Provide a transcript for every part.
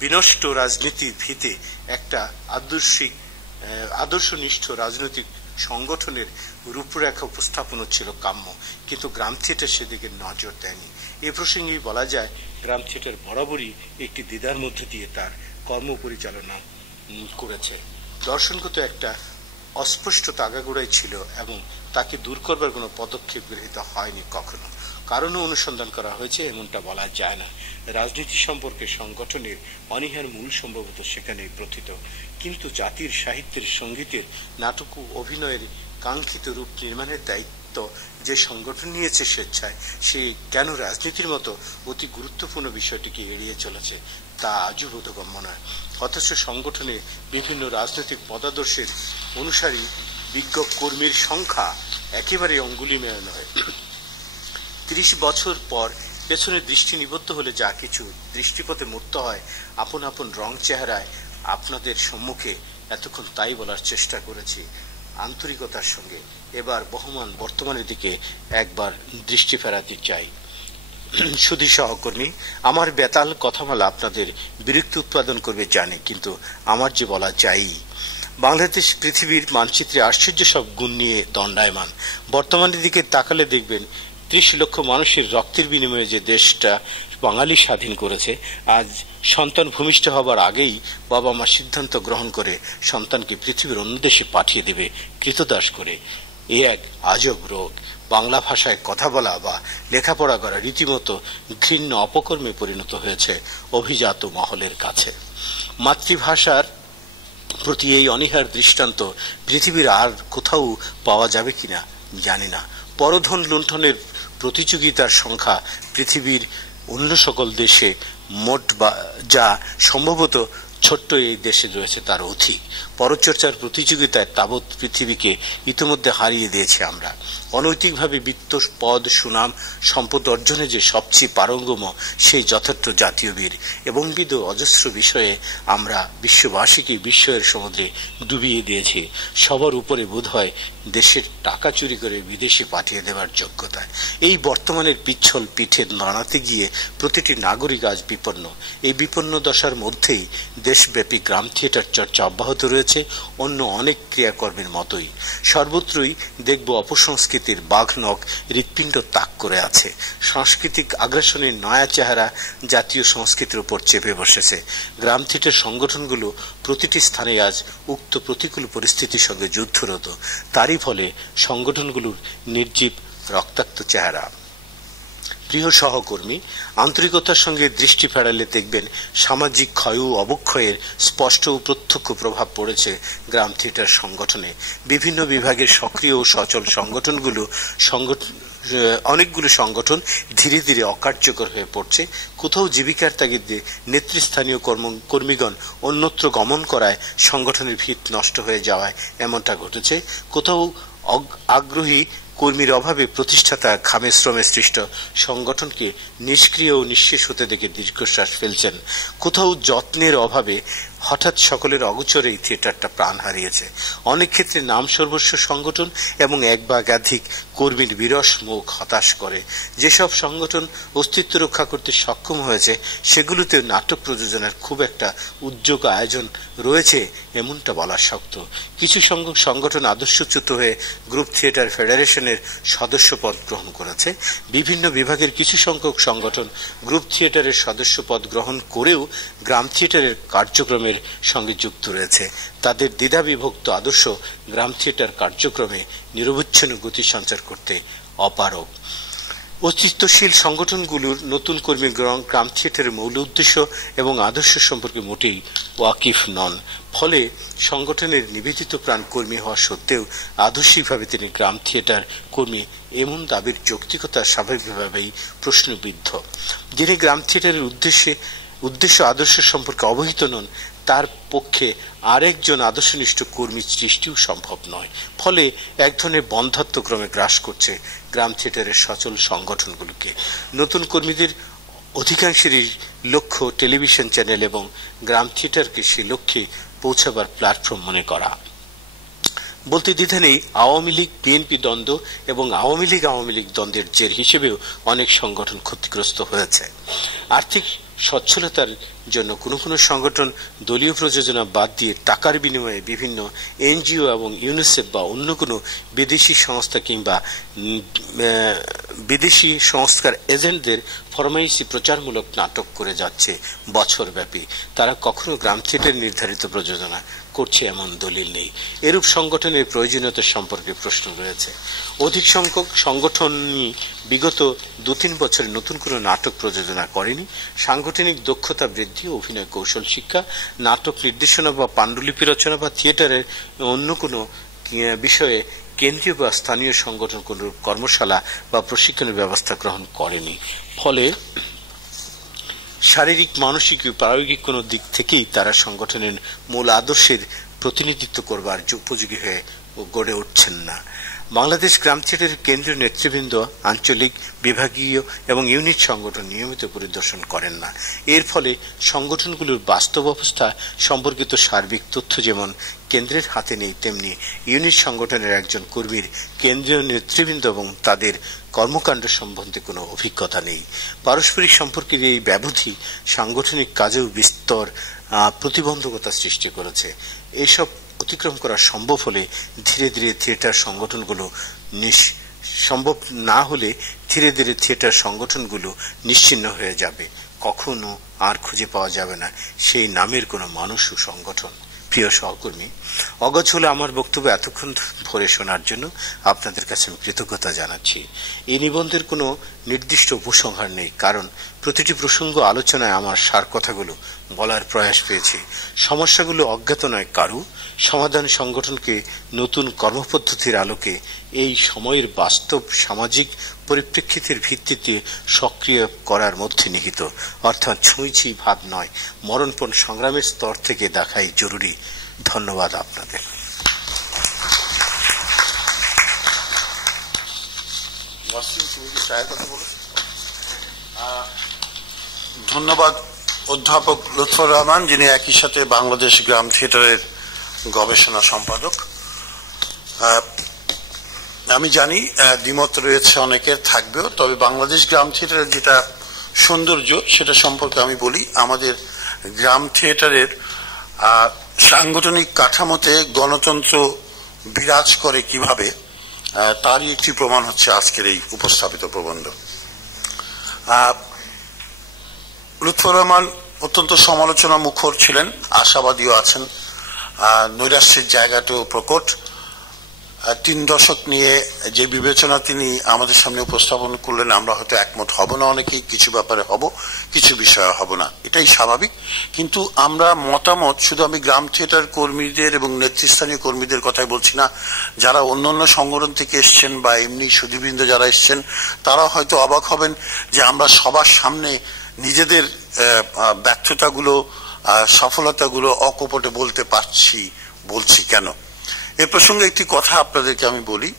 বিনষ্ট রাজনীতির ভিতে একটা আদর্শনিষ্ঠ রাজনৈতিক সংগঠনের রূপরেখা উপস্থাপন ছিল কাম্য, কিন্তু গ্রাম থিয়েটার সেদিকে নজর দেয়নি। এ প্রসঙ্গেই বলা যায় গ্রাম থিয়েটার বরাবরই একটি দ্বিধার মধ্যে দিয়ে তার কর্ম পরিচালনা করেছে। দর্শনগত একটা অস্পষ্ট তাগাগোড়াই ছিল এবং তাকে দূর করবার কোনো পদক্ষেপ গৃহীত হয়নি কখনো। কারণও অনুসন্ধান করা হয়েছে এমনটা বলা যায় না। রাজনীতি সম্পর্কে সংগঠনের অনীহার মূল সম্ভবত সেখানেই প্রথিত, কিন্তু জাতির সাহিত্যের, সঙ্গীতের, নাটক ও অভিনয়ের কাঙ্ক্ষিত রূপ নির্মাণের দায়িত্ব যে সংগঠন নিয়েছে স্বেচ্ছায়, সে কেন রাজনীতির মতো অতি গুরুত্বপূর্ণ বিষয়টিকে এড়িয়ে চলেছে তা আজও বোধগম্য নয়। অথচ সংগঠনে বিভিন্ন রাজনৈতিক মতাদর্শের অনুসারী বিজ্ঞ কর্মীর সংখ্যা একেবারে অঙ্গুলিমেয় নয়। ৩০ বছর পর পেছনে দৃষ্টি নিবদ্ধ হলে যা কিছু দৃষ্টিপথে মূর্ত হয় আপন আপন রং চেহারায় আপনাদের সম্মুখে এতক্ষণ তাই বলার চেষ্টা করেছি আন্তরিকতার সঙ্গে। এবার বহমান বর্তমানের দিকে একবার দৃষ্টি ফেরাতে চাই। সুধী সহকর্মী, আমার বেতাল কথামালা আপনাদের বিরক্তি উৎপাদন করবে জানি, কিন্তু আমার যে বলা চাই, বাংলাদেশ পৃথিবীর মানচিত্রে আশ্চর্য সব গুণ নিয়ে দণ্ডায়মান। বর্তমানের দিকে তাকালে দেখবেন ৩০ লক্ষ মানুষের রক্তের বিনিময়ে যে দেশটা বাঙালি স্বাধীন করেছে, আজ সন্তান ভূমিষ্ঠ হবার আগেই বাবা মা সিদ্ধান্ত গ্রহণ করে সন্তানকে পৃথিবীর অন্য দেশে পাঠিয়ে দেবে কৃতদাস করে। এ এক আজব রোগ। বাংলা ভাষায় কথা বলা বা লেখাপড়া করা রীতিমতো ঘৃণ্য অপকর্মে পরিণত হয়েছে অভিজাত মহলের কাছে। মাতৃভাষার প্রতি এই অনীহার দৃষ্টান্ত পৃথিবীর আর কোথাও পাওয়া যাবে কিনা জানি না। পরধন লুণ্ঠনের প্রতিযোগিতার সংখ্যা পৃথিবীর অন্য সকল দেশে মোট যা সম্ভবত ছোট্ট এই দেশে রয়েছে তার অধিক। পরচর্চার প্রতিযোগিতায় তাবৎ পৃথিবীকে ইতিমধ্যে হারিয়ে দিয়েছে আমরা। অনৈতিকভাবে বিত্ত, পদ, সুনাম, সম্পদ অর্জনে যে সবচেয়ে পারঙ্গম সেই যথার্থ জাতীয় বীর এবং বিধ অজস্র বিষয়ে আমরা বিশ্ববাসীকে বিস্ময়ের সমুদ্রে ডুবিয়ে দিয়েছি। সবার উপরে বোধ হয় দেশের টাকা চুরি করে বিদেশে পাঠিয়ে দেওয়ার যোগ্যতায়। এই বর্তমানের পিচ্ছল পিঠে দাঁড়াতে গিয়ে প্রতিটি নাগরিক আজ বিপন্ন। এই বিপন্ন দশার মধ্যেই দেশব্যাপী গ্রাম থিয়েটার চর্চা অব্যাহত রয়েছে অন্য অনেক ক্রিয়াকর্মের মতোই। সর্বত্রই দেখব অপসংস্কৃতির বাঘনখ হৃৎপিণ্ড তাক করে আছে। সাংস্কৃতিক আগ্রাসনের নয়া চেহারা জাতীয় সংস্কৃতির উপর চেপে বসেছে। গ্রাম থিয়েটার সংগঠনগুলো প্রতিটি স্থানে আজ উক্ত প্রতিকূল পরিস্থিতির সঙ্গে যুদ্ধরত। তারই ফলে সংগঠনগুলোর নির্জীব রক্তাক্ত চেহারা। প্রিয় সহকর্মী, আন্তরিকতার সঙ্গে দৃষ্টি ফেরালে দেখবেন সামাজিক ক্ষয় ও অবক্ষয়ের স্পষ্ট ও প্রত্যক্ষ প্রভাব পড়েছে গ্রাম থিয়েটার সংগঠনে। বিভিন্ন বিভাগের সক্রিয় ও সচল অনেকগুলো সংগঠন ধীরে ধীরে অকার্যকর হয়ে পড়ছে। কোথাও জীবিকার তাগিদে নেতৃস্থানীয় কর্মীগণ অন্যত্র গমন করায় সংগঠনের ভিত নষ্ট হয়ে যাওয়ায় এমনটা ঘটেছে। কোথাও আগ্রহী কর্মীর অভাবে প্রতিষ্ঠাতা ঘামে শ্রমে সৃষ্ট সংগঠনকে নিষ্ক্রিয় ও নিঃশেষ হতে দেখে দীর্ঘশ্বাস ফেলছেন। কোথাও যত্নের অভাবে হঠাৎ সকলের অগোচরে এই থিয়েটারটা প্রাণ হারিয়েছে। অনেক ক্ষেত্রে নাম সর্বস্ব সংগঠন এবং এক বা একাধিক কর্মীর বিরস মুখ হতাশ করে। যেসব সংগঠন অস্তিত্ব রক্ষা করতে সক্ষম হয়েছে সেগুলোতে নাটক প্রযোজনার খুব একটা উদ্যোগ আয়োজন রয়েছে এমনটা বলা শক্ত। কিছু সংখ্যক সংগঠন আদর্শচ্যুত হয়ে গ্রুপ থিয়েটার ফেডারেশনের সদস্যপদ গ্রহণ করেছে। বিভিন্ন বিভাগের কিছু সংখ্যক সংগঠন গ্রুপ থিয়েটারের সদস্যপদ গ্রহণ করেও গ্রাম থিয়েটারের কার্যক্রমের সঙ্গে যুক্ত রয়েছে। তাদের দ্বিধা বিভক্ত আদর্শ গ্রাম থিয়েটার কার্যক্রমে নিরবচ্ছিন্ন গতি সঞ্চার করতে অপারগ। অস্তিত্বশীল সংগঠনগুলোর নতুন কর্মী গ্রাম থিয়েটারের মূল উদ্দেশ্য এবং আদর্শ সম্পর্কে মোটেই ওয়াকিফ নন। ফলে সংগঠনের নিবেদিত প্রাণ কর্মী হওয়া সত্ত্বেও আদর্শিকভাবে তিনি গ্রাম থিয়েটার কর্মী এমন দাবির যৌক্তিকতা স্বাভাবিকভাবেই প্রশ্নবিদ্ধ। যিনি গ্রাম থিয়েটারের উদ্দেশ্য আদর্শ সম্পর্কে অবহিত নন তার পক্ষে আরেকজন আদর্শনিষ্ঠ কর্মী সৃষ্টিও সম্ভব নয়। ফলে এক ধরনের বন্ধাত্ম ক্রমে গ্রাস করছে গ্রাম থিয়েটারের সচল সংগঠনগুলোকে। নতুন কর্মীদের অধিকাংশেরই লক্ষ্য টেলিভিশন চ্যানেল এবং গ্রাম থিয়েটারকে সে লক্ষ্যে পৌঁছাবার প্ল্যাটফর্ম মনে করা। বলতে দ্বিধা নেই, আওয়ামী লীগ বিএনপি দ্বন্দ্ব এবং আওয়ামী লীগ দ্বন্দ্বের জের হিসেবেও অনেক সংগঠন ক্ষতিগ্রস্ত হয়েছে। আর্থিক সচ্ছলতার জন্য কোনো কোনো সংগঠন দলীয় প্রযোজনা বাদ দিয়ে টাকার বিনিময়ে বিভিন্ন এনজিও এবং ইউনিসেফ বা অন্য কোনো বিদেশি সংস্থা কিংবা বিদেশি সংস্থার এজেন্টদের ফরমাইশি প্রচারমূলক নাটক করে যাচ্ছে বছরব্যাপী। তারা কখনো গ্রাম থিয়েটার নির্ধারিত প্রযোজনা করছে এমন দলিল নেই। এরূপ সংগঠনের প্রয়োজনীয়তা সম্পর্কে প্রশ্ন রয়েছে। অধিক সংখ্যক সংগঠনই বিগত 2-3 বছরে নতুন কোনো নাটক প্রযোজনা করেনি। সাংগঠনিক দক্ষতা বৃদ্ধি, অভিনয় কৌশল শিক্ষা, নাটক নির্দেশনা বা পাণ্ডুলিপি রচনা বা থিয়েটারের অন্য কোনো বিষয়ে কেন্দ্রীয় বা স্থানীয় সংগঠন কোন কর্মশালা বা প্রশিক্ষণের ব্যবস্থা গ্রহণ করেনি। ফলে শারীরিক, মানসিক ও প্রায়োগিক কোনো দিক থেকেই তারা সংগঠনের মূল আদর্শের প্রতিনিধিত্ব করবার উপযোগী হয়ে গড়ে উঠছেন না। বাংলাদেশ গ্রাম থিয়েটারের কেন্দ্রীয় নেতৃবৃন্দ আঞ্চলিক, বিভাগীয় এবং ইউনিট সংগঠন নিয়মিত পরিদর্শন করেন না। এর ফলে সংগঠনগুলোর বাস্তব অবস্থা সম্পর্কিত সার্বিক তথ্য যেমন কেন্দ্রের হাতে নেই, তেমনি ইউনিট সংগঠনের একজন কর্মীর কেন্দ্রীয় নেতৃবৃন্দ এবং তাদের কর্মকাণ্ড সম্বন্ধে কোনো অভিজ্ঞতা নেই। পারস্পরিক সম্পর্কের এই ব্যবধি সাংগঠনিক কাজেও বিস্তর প্রতিবন্ধকতা সৃষ্টি করেছে। এসব অতিক্রম করা সম্ভব হলে ধীরে ধীরে থিয়েটার সংগঠনগুলো সম্ভব না হলে ধীরে ধীরে থিয়েটার সংগঠনগুলো নিশ্চিহ্ন হয়ে যাবে। কখনো আর খুঁজে পাওয়া যাবে না সেই নামের কোনো মানুষ ও সংগঠন। প্রিয় সহকর্মী, অগোছ হলে আমার বক্তব্য এতক্ষণ ধরে শোনার জন্য আপনাদের কাছে আমি কৃতজ্ঞতা জানাচ্ছি। এই নিবন্ধের কোনো নির্দিষ্ট উপসংহার নেই, কারণ প্রতিটি প্রসঙ্গ আলোচনায় আমার সার কথাগুলো বলার প্রয়াস পেয়েছি। সমস্যাগুলো অজ্ঞাত নয় কারু, সমাধান সংগঠনকে নতুন কর্মপদ্ধতির আলোকে এই সময়ের বাস্তব সামাজিক পরিপ্রেক্ষিতের ভিত্তিতে সক্রিয় করার মধ্যে নিহিত, অর্থাৎ ছুঁইছি ভাব নয়, মরণপণ সংগ্রামের স্তর থেকে দেখাই জরুরি। ধন্যবাদ আপনাদের। ধন্যবাদ অধ্যাপক লুৎফর রহমান, যিনি একই সাথে বাংলাদেশ গ্রাম থিয়েটারের গবেষণা সম্পাদক। আমি জানি দ্বিমত রয়েছে অনেকের, থাকবেও, তবে বাংলাদেশ গ্রাম থিয়েটারের যেটা সৌন্দর্য সেটা সম্পর্কে আমি বলি। আমাদের গ্রাম থিয়েটারের সাংগঠনিক কাঠামোতে গণতন্ত্র বিরাজ করে কিভাবে, তারই একটি প্রমাণ হচ্ছে আজকের এই উপস্থাপিত প্রবন্ধ। লুৎফর রহমান অত্যন্ত সমালোচনা মুখর ছিলেন, আশাবাদীও আছেন, নৈরাশ্যের জায়গাটাও প্রকট। 3 দশক নিয়ে যে বিবেচনা তিনি আমাদের সামনে উপস্থাপন করলেন, আমরা হয়তো একমত হব না, অনেকেই কিছু ব্যাপারে হব, কিছু বিষয়ে হব না, এটাই স্বাভাবিক। কিন্তু আমরা মতামত, শুধু আমি গ্রাম থিয়েটার কর্মীদের এবং নেতৃস্থানীয় কর্মীদের কথাই বলছি না, যারা অন্যান্য সংগঠন থেকে এসছেন বা এমনি সুধীবৃন্দ যারা এসছেন, তারা হয়তো অবাক হবেন যে আমরা সবার সামনে নিজেদের ব্যর্থতাগুলো, সফলতাগুলো অকপটে বলতে বলছি কেন। এ প্রসঙ্গে একটি কথা আপনাদেরকে আমি বলি।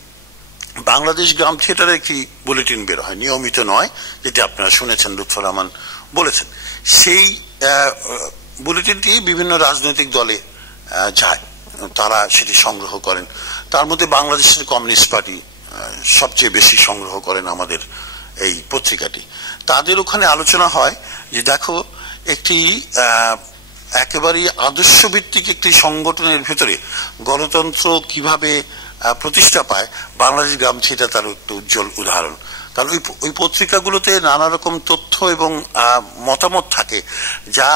বাংলাদেশ গ্রাম থিয়েটারে একটি বুলেটিন বের হয়, নিয়মিত নয়, যেটি আপনারা শুনেছেন লুৎফর রহমান বলেছেন। সেই বুলেটিনটি বিভিন্ন রাজনৈতিক দলে যায়, তারা সেটি সংগ্রহ করেন। তার মধ্যে বাংলাদেশের কমিউনিস্ট পার্টি সবচেয়ে বেশি সংগ্রহ করেন আমাদের এই পত্রিকাটি। তাদের ওখানে আলোচনা হয় যে দেখো, একটি একেবারে আদর্শভিত্তিক একটি সংগঠনের ভেতরে গণতন্ত্র কিভাবে প্রতিষ্ঠা পায়, বাংলাদেশ গ্রাম থিয়েটার তার একটা উজ্জ্বল উদাহরণ। কারণ ওই পত্রিকাগুলোতে নানা রকম তথ্য এবং মতামত থাকে, যা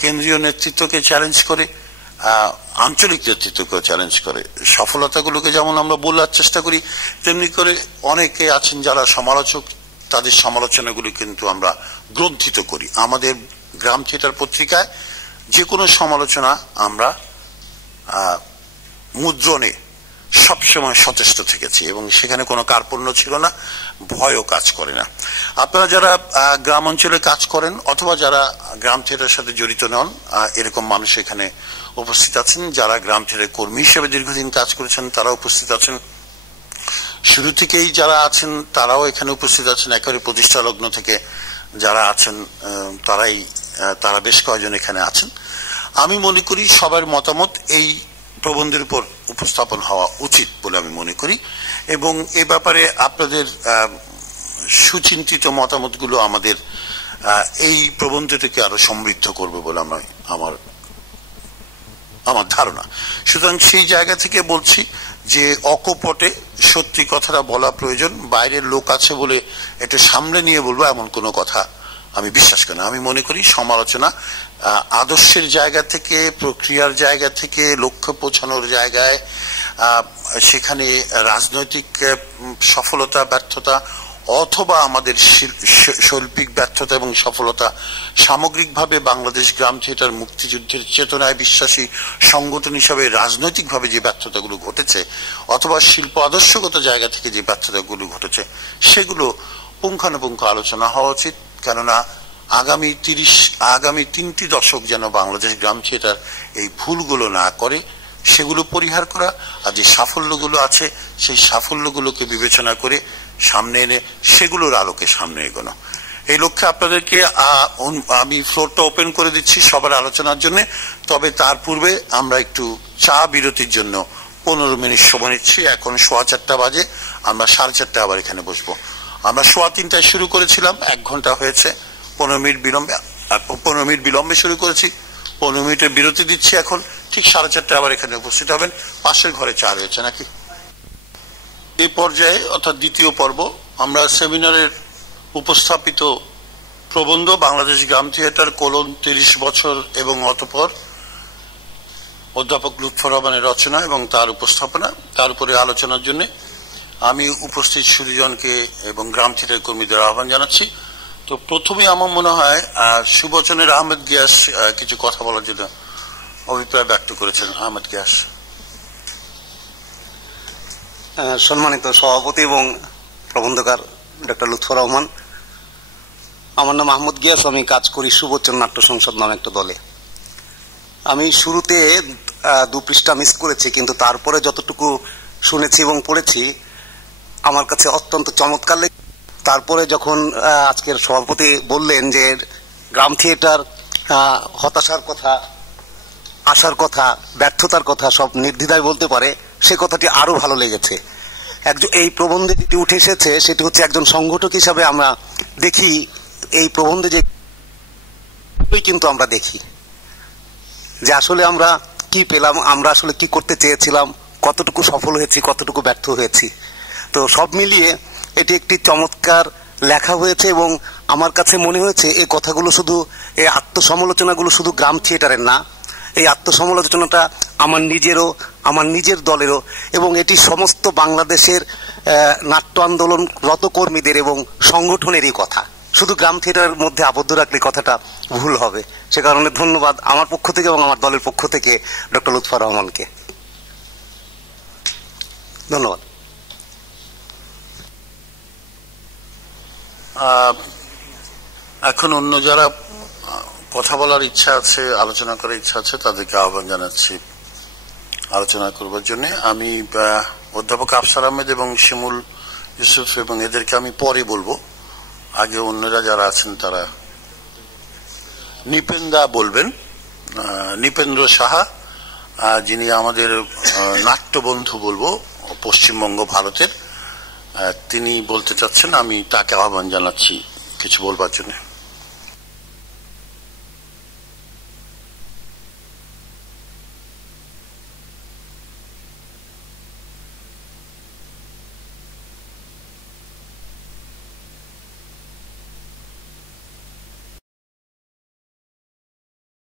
কেন্দ্রীয় নেতৃত্বকে চ্যালেঞ্জ করে, আঞ্চলিক নেতৃত্বকে চ্যালেঞ্জ করে। সফলতাগুলোকে যেমন আমরা বলার চেষ্টা করি, তেমনি করে অনেকে আছেন যারা সমালোচক, তাদের সমালোচনাগুলি কিন্তু আমরা গ্রন্থিত করি। আমাদের গ্রাম থিয়েটার পত্রিকায় যে কোনো সমালোচনা আমরা মুদ্রণে সবসময় সচেষ্ট থেকেছি এবং সেখানে কোনো কার্পণ্য ছিল না, ভয়ও কাজ করে না। আপনারা যারা গ্রাম অঞ্চলে কাজ করেন অথবা যারা গ্রাম থিয়েটারের সাথে জড়িত নন, এরকম মানুষ এখানে উপস্থিত আছেন। যারা গ্রাম থিয়েটারের কর্মী হিসেবে দীর্ঘদিন কাজ করেছেন তারা উপস্থিত আছেন। শুরু থেকেই যারা আছেন তারাও এখানে উপস্থিত আছেন। একেবারে প্রতিষ্ঠা লগ্ন থেকে যারা আছেন তারা বেশ কয়েকজন এখানে আছেন। আমি মনে করি সবার মতামত এই প্রবন্ধের উপর উপস্থাপন হওয়া উচিত বলে আমি মনে করি, এবং এ ব্যাপারে আপনাদের সুচিন্তিত মতামতগুলো আমাদের এই প্রবন্ধটিকে আরো সমৃদ্ধ করবে বলে আমার ধারণা। সুতরাং সেই জায়গা থেকে বলছি যে অকপটে সত্যি কথাটা বলা প্রয়োজন। বাইরের লোক আছে বলে এটা সামনে নিয়ে বলবো এমন কোনো কথা আমি বিশ্বাস করি না। আমি মনে করি সমালোচনা আদর্শের জায়গা থেকে, প্রক্রিয়ার জায়গা থেকে, লক্ষ্য পৌঁছানোর জায়গায়, সেখানে রাজনৈতিক সফলতা ব্যর্থতা অথবা আমাদের শৈল্পিক ব্যর্থতা এবং সফলতা, সামগ্রিকভাবে বাংলাদেশ গ্রাম থিয়েটার মুক্তিযুদ্ধের চেতনায় বিশ্বাসী সংগঠন হিসাবে রাজনৈতিকভাবে যে ব্যর্থতাগুলো ঘটেছে অথবা শিল্প আদর্শগত জায়গা থেকে যে ব্যর্থতাগুলো ঘটেছে সেগুলো পুঙ্খানুপুঙ্খ আলোচনা হওয়া উচিত। কেননা আগামী 3টি দশক যেন বাংলাদেশ গ্রাম থিয়েটার এই ভুলগুলো না করে, সেগুলো পরিহার করা, আর যে সাফল্যগুলো আছে সেই সাফল্যগুলোকে বিবেচনা করে সামনে এনে সেগুলোর আলোকে সামনে এগোনো। এই লক্ষ্যে আপনাদেরকে আমি ফ্লোরটা ওপেন করে দিচ্ছি সবার আলোচনার জন্য। তবে তার পূর্বে আমরা একটু চা বিরতির জন্য 15 মিনিট সময় নিচ্ছি। এখন 4:15 বাজে, আমরা 4:30 আবার এখানে বসবো। আমরা 3:15টায় শুরু করেছিলাম, 1 ঘন্টা হয়েছে, 15 মিনিট বিলম্বে শুরু করেছি। 15 মিনিটের বিরতি দিচ্ছি এখন। ঠিক 4:30 আবার এখানে উপস্থিত হবেন। পাশের ঘরে চা রয়েছে নাকি? এই পর্যায়ে অর্থাৎ দ্বিতীয় পর্ব আমরা সেমিনারের উপস্থাপিত প্রবন্ধ বাংলাদেশ গ্রাম থিয়েটার : 30 বছর এবং অতঃপর, অধ্যাপক লুৎফর রহমানের রচনা এবং তার উপস্থাপনা, তার উপরে আলোচনার জন্য আমি উপস্থিত সুধীজনকে এবং গ্রাম থিয়েটার কর্মীদের আহ্বান জানাচ্ছি। তো প্রথমে আমার মনে হয় সুবচনের আহমেদ গিয়াস কিছু কথা বলার জন্য অভিপ্রায় ব্যক্ত করেছেন। আহমেদ গিয়াস। সম্মানিত সভাপতি এবং প্রবন্ধকার ডক্টর লুৎফর রহমান, আমার নাম আহমদ গিয়াস। আমি কাজ করি সুবচন নাট্য সংসদ নামে একটা দলে। আমি শুরুতে 2 পৃষ্ঠা মিস করেছি, কিন্তু তারপরে যতটুকু শুনেছি এবং পড়েছি আমার কাছে অত্যন্ত চমৎকার লেগেছে। তারপরে যখন আজকের সভাপতি বললেন যে গ্রাম থিয়েটার হতাশার কথা, আশার কথা, ব্যর্থতার কথা সব নির্দ্বিধায় বলতে পারে, সে কথাটি আরো ভালো লেগেছে। এই প্রবন্ধে যেটি উঠে এসেছে সেটি হচ্ছে একজন সংগঠক হিসাবে আমরা দেখি এই প্রবন্ধে যে কিন্তু আমরা দেখি যে আসলে আমরা কি পেলাম, আমরা আসলে কি করতে চেয়েছিলাম, কতটুকু সফল হয়েছি, কতটুকু ব্যর্থ হয়েছি। তো সব মিলিয়ে এটি একটি চমৎকার লেখা হয়েছে এবং আমার কাছে মনে হয়েছে এই কথাগুলো শুধু, এই আত্মসমালোচনাগুলো শুধু গ্রাম থিয়েটারের না, এই আত্মসমালোচনাটা আমার নিজেরও, আমার নিজের দলেরও, এবং এটি সমস্ত বাংলাদেশের নাট্য আন্দোলনরত কর্মীদের এবং সংগঠনেরই কথা। শুধু গ্রাম থিয়েটারের মধ্যে আবদ্ধ রাখলে কথাটা ভুল হবে। সে কারণে ধন্যবাদ আমার পক্ষ থেকে এবং আমার দলের পক্ষ থেকে ডক্টর লুৎফর রহমানকে। ধন্যবাদ। এখন অন্য যারা কথা বলার ইচ্ছা আছে, আলোচনা করার ইচ্ছা আছে, তাদেরকে আহ্বান জানাচ্ছি আলোচনা করবার জন্য। আমি অধ্যাপক আফসার আহমেদ এবং শিমুল ইউসুফ এবং এদেরকে আমি পরে বলবো, আগে অন্যরা যারা আছেন তারা। নিপেন্দা বলবেন, নিপেন্দ্র সাহা, যিনি আমাদের নাট্যবন্ধু বলবো পশ্চিমবঙ্গ ভারতের, তিনি বলতে চাচ্ছেন। আমি তাকে আহ্বান জানাচ্ছি কিছু বলবার জন্য।